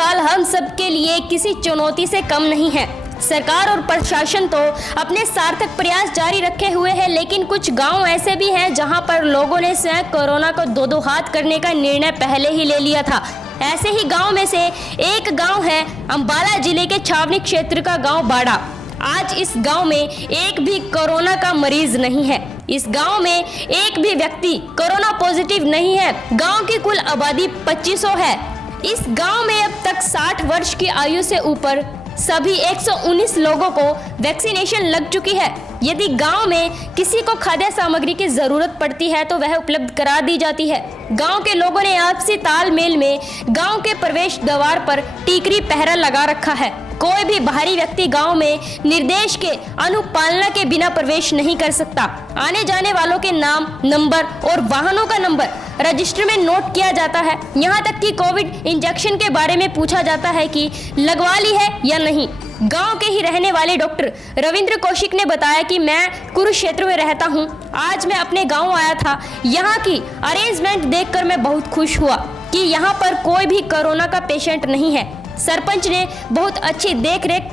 काल हम सब के लिए किसी चुनौती से कम नहीं है। सरकार और प्रशासन तो अपने सार्थक प्रयास जारी रखे हुए हैं, लेकिन कुछ गांव ऐसे भी हैं जहां पर लोगों ने स्वयं कोरोना को दो हाथ करने का निर्णय पहले ही ले लिया था। ऐसे ही गांव में से एक गांव है अंबाला जिले के छावनी क्षेत्र का गांव बाड़ा। आज इस गांव में एक भी कोरोना का मरीज नहीं है। इस गांव में एक भी व्यक्ति कोरोना पॉजिटिव नहीं है। गांव की कुल आबादी 2500 है। इस गांव में अब तक 60 वर्ष की आयु से ऊपर सभी 119 लोगों को वैक्सीनेशन लग चुकी है। यदि गांव में किसी को खाद्य सामग्री की जरूरत पड़ती है तो वह उपलब्ध करा दी जाती है। गांव के लोगों ने आपसी तालमेल में गांव के प्रवेश द्वार पर टीकरी पहरा लगा रखा है। कोई भी बाहरी व्यक्ति गांव में निर्देश के अनुपालना के बिना प्रवेश नहीं कर सकता। आने जाने वालों के नाम, नंबर और वाहनों का नंबर रजिस्टर में नोट किया जाता है। यहां तक कि कोविड इंजेक्शन के बारे में पूछा जाता है कि लगवा ली है या नहीं। गांव के ही रहने वाले डॉक्टर रविंद्र कौशिक ने बताया कि मैं कुरुक्षेत्र में रहता हूं। आज मैं अपने गांव आया था। यहां की अरेंजमेंट देखकर मैं बहुत खुश हुआ कि यहां पर कोई भी कोरोना का पेशेंट नहीं है। सरपंच ने बहुत अच्छी देखरेख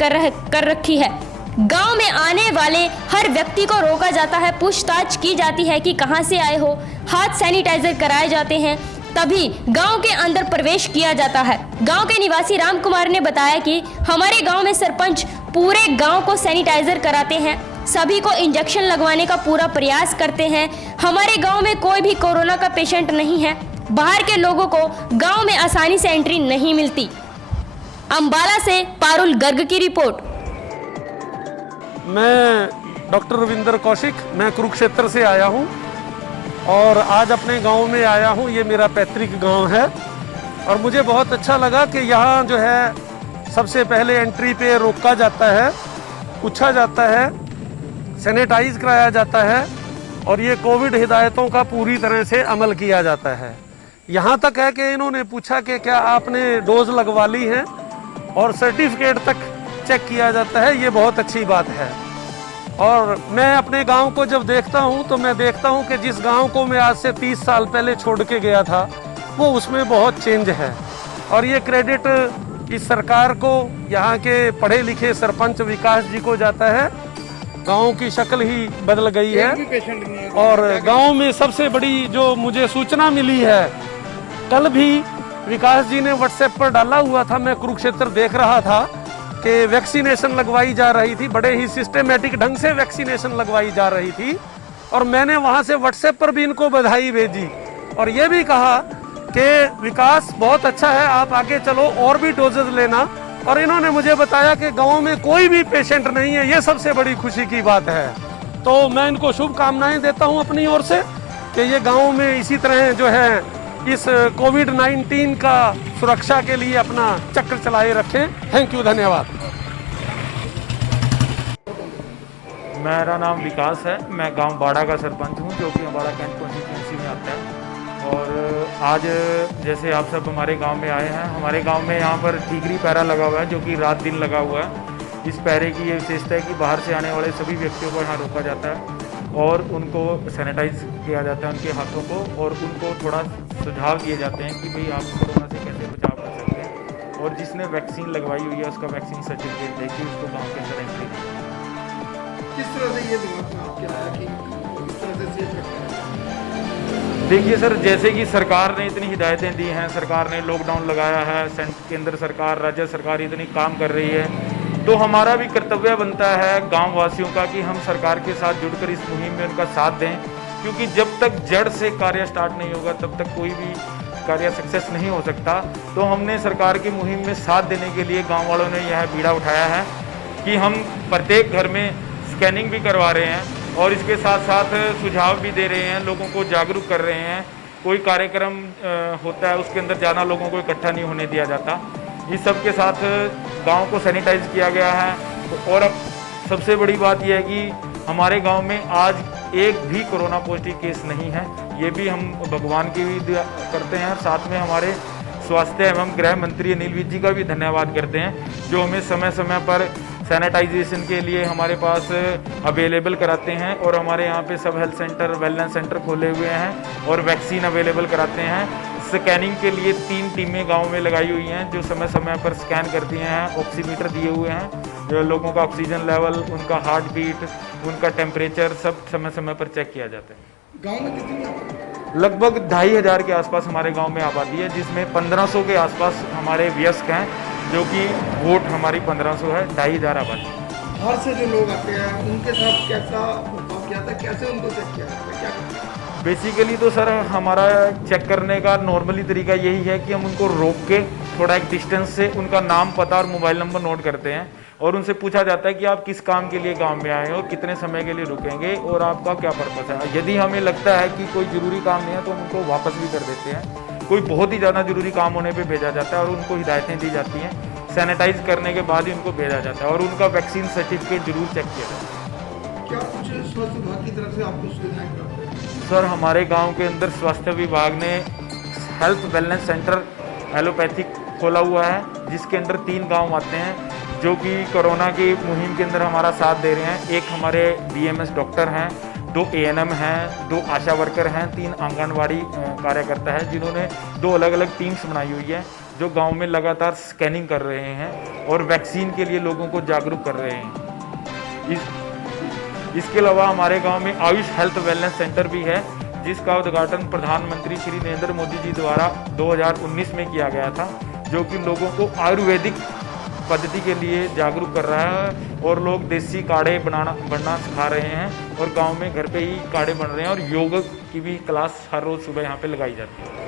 कर रखी है। गांव में आने वाले हर व्यक्ति को रोका जाता है, पूछताछ की जाती है कि कहां से आए हो, हाथ सैनिटाइजर कराए जाते हैं, तभी गांव के अंदर प्रवेश किया जाता है। गांव के निवासी राम कुमार ने बताया कि हमारे गांव में सरपंच पूरे गांव को सैनिटाइजर कराते हैं, सभी को इंजेक्शन लगवाने का पूरा प्रयास करते हैं। हमारे गांव में कोई भी कोरोना का पेशेंट नहीं है। बाहर के लोगों को गांव में आसानी से एंट्री नहीं मिलती। अंबाला से पारुल गर्ग की रिपोर्ट। मैं डॉक्टर रविंद्र कौशिक, मैं कुरुक्षेत्र से आया हूं और आज अपने गांव में आया हूं। ये मेरा पैतृक गांव है और मुझे बहुत अच्छा लगा कि यहाँ जो है सबसे पहले एंट्री पे रोका जाता है, पूछा जाता है, सैनिटाइज कराया जाता है और ये कोविड हिदायतों का पूरी तरह से अमल किया जाता है। यहाँ तक है कि इन्होंने पूछा कि क्या आपने डोज लगवा ली है और सर्टिफिकेट तक चेक किया जाता है। ये बहुत अच्छी बात है। और मैं अपने गांव को जब देखता हूं तो मैं देखता हूं कि जिस गांव को मैं आज से 30 साल पहले छोड़ के गया था वो उसमें बहुत चेंज है। और ये क्रेडिट इस सरकार को, यहाँ के पढ़े लिखे सरपंच विकास जी को जाता है। गांव की शक्ल ही बदल गई है। और गांव में सबसे बड़ी जो मुझे सूचना मिली है, कल भी विकास जी ने व्हाट्सएप पर डाला हुआ था, मैं कुरुक्षेत्र देख रहा था कि वैक्सीनेशन लगवाई जा रही थी, बड़े ही सिस्टमेटिक ढंग से वैक्सीनेशन लगवाई जा रही थी। और मैंने वहां से व्हाट्सएप पर भी इनको बधाई भेजी और ये भी कहा कि विकास बहुत अच्छा है, आप आगे चलो और भी डोजेज लेना। और इन्होंने मुझे बताया कि गांव में कोई भी पेशेंट नहीं है। ये सबसे बड़ी खुशी की बात है। तो मैं इनको शुभकामनाएं देता हूं अपनी ओर से कि ये गाँव में इसी तरह जो है इस कोविड-19 का सुरक्षा के लिए अपना चक्र चलाए रखें। थैंक यू, धन्यवाद। मेरा नाम विकास है। मैं गांव बाड़ा का सरपंच हूं, जो कि अंबाला कैंट कॉन्स्टिट्यूंसी में आता है। और आज जैसे आप सब हमारे गांव में आए हैं, हमारे गांव में यहाँ पर टीकरी पहरा लगा हुआ है, जो कि रात दिन लगा हुआ है। इस पहरे की ये विशेषता है कि बाहर से आने वाले सभी व्यक्तियों को यहाँ रोका जाता है और उनको सैनिटाइज किया जाता है उनके हाथों को, और उनको थोड़ा सुझाव दिए जाते हैं कि भाई आप कोरोना से कैसे बचाव कर सकते हैं। और जिसने वैक्सीन लगवाई हुई है उसका वैक्सीन सर्टिफिकेट देकर उसको गांव के अंदर एंट्री। किस तरह से ये दिमाग आपके आया कि इस तरह से? देखिए सर, जैसे कि सरकार ने इतनी हिदायतें दी हैं, सरकार ने लॉकडाउन लगाया है, केंद्र सरकार, राज्य सरकार इतनी काम कर रही है, तो हमारा भी कर्तव्य बनता है गांव वासियों का कि हम सरकार के साथ जुड़कर इस मुहिम में उनका साथ दें। क्योंकि जब तक जड़ से कार्य स्टार्ट नहीं होगा तब तक कोई भी कार्य सक्सेस नहीं हो सकता। तो हमने सरकार की मुहिम में साथ देने के लिए गांव वालों ने यह बीड़ा उठाया है कि हम प्रत्येक घर में स्कैनिंग भी करवा रहे हैं और इसके साथ साथ सुझाव भी दे रहे हैं, लोगों को जागरूक कर रहे हैं। कोई कार्यक्रम होता है उसके अंदर ज़्यादा लोगों को इकट्ठा नहीं होने दिया जाता। इस सब के साथ गांव को सैनिटाइज किया गया है। और अब सबसे बड़ी बात यह है कि हमारे गांव में आज एक भी कोरोना पॉजिटिव केस नहीं है। ये भी हम भगवान की भी दुआ करते हैं। साथ में हमारे स्वास्थ्य एवं गृह मंत्री अनिल विज जी का भी धन्यवाद करते हैं, जो हमें समय समय पर सैनिटाइजेशन के लिए हमारे पास अवेलेबल कराते हैं। और हमारे यहाँ पे सब हेल्थ सेंटर, वेलनेस सेंटर खोले हुए हैं और वैक्सीन अवेलेबल कराते हैं। स्कैनिंग के लिए 3 टीमें गांव में लगाई हुई हैं जो समय समय पर स्कैन करती हैं। ऑक्सीमीटर दिए हुए हैं, जो लोगों का ऑक्सीजन लेवल, उनका हार्ट बीट, उनका टेम्परेचर सब समय समय पर चेक किया जाता है। गांव में कितनी आबादी है? लगभग 2500 के आसपास हमारे गांव में आबादी है, जिसमें 1500 के आसपास हमारे वयस्क हैं, जो कि वोट हमारी 1500 है, 2500 आबादी। बाहर से जो लोग आते हैं उनके साथ कैसा बर्ताव किया था, कैसे उनको चेक किया जाता है, क्या करते हैं? बेसिकली तो सर हमारा चेक करने का नॉर्मली तरीका यही है कि हम उनको रोक के थोड़ा एक डिस्टेंस से उनका नाम, पता और मोबाइल नंबर नोट करते हैं और उनसे पूछा जाता है कि आप किस काम के लिए गांव में आए हो, कितने समय के लिए रुकेंगे और आपका क्या पर्पस है। यदि हमें लगता है कि कोई ज़रूरी काम नहीं है तो हम उनको वापस भी कर देते हैं। कोई बहुत ही ज़्यादा ज़रूरी काम होने पर भेजा जाता है और उनको हिदायतें दी जाती हैं, सैनिटाइज करने के बाद ही उनको भेजा जाता है और उनका वैक्सीन सर्टिफिकेट जरूर चेक किया जाता है। क्या कुछ स्वास्थ्य विभाग की तरफ से आपको सुविधाएं प्राप्त हैं? सर हमारे गांव के अंदर स्वास्थ्य विभाग ने हेल्थ वेलनेस सेंटर एलोपैथिक खोला हुआ है, जिसके अंदर 3 गांव आते हैं जो कि कोरोना की मुहिम के अंदर हमारा साथ दे रहे हैं। एक हमारे बीएमएस डॉक्टर हैं, 2 एएनएम हैं, 2 आशा वर्कर हैं, 3 आंगनवाड़ी कार्यकर्ता है, जिन्होंने 2 अलग अलग टीम्स बनाई हुई है जो गांव में लगातार स्कैनिंग कर रहे हैं और वैक्सीन के लिए लोगों को जागरूक कर रहे हैं। इसके अलावा हमारे गांव में आयुष हेल्थ वेलनेस सेंटर भी है, जिसका उद्घाटन प्रधानमंत्री श्री नरेंद्र मोदी जी द्वारा 2019 में किया गया था, जो कि लोगों को आयुर्वेदिक पद्धति के लिए जागरूक कर रहा है और लोग देसी काढ़े बनना सिखा रहे हैं और गांव में घर पे ही काढ़े बन रहे हैं और योग की भी क्लास हर रोज़ सुबह यहाँ पे लगाई जाती है।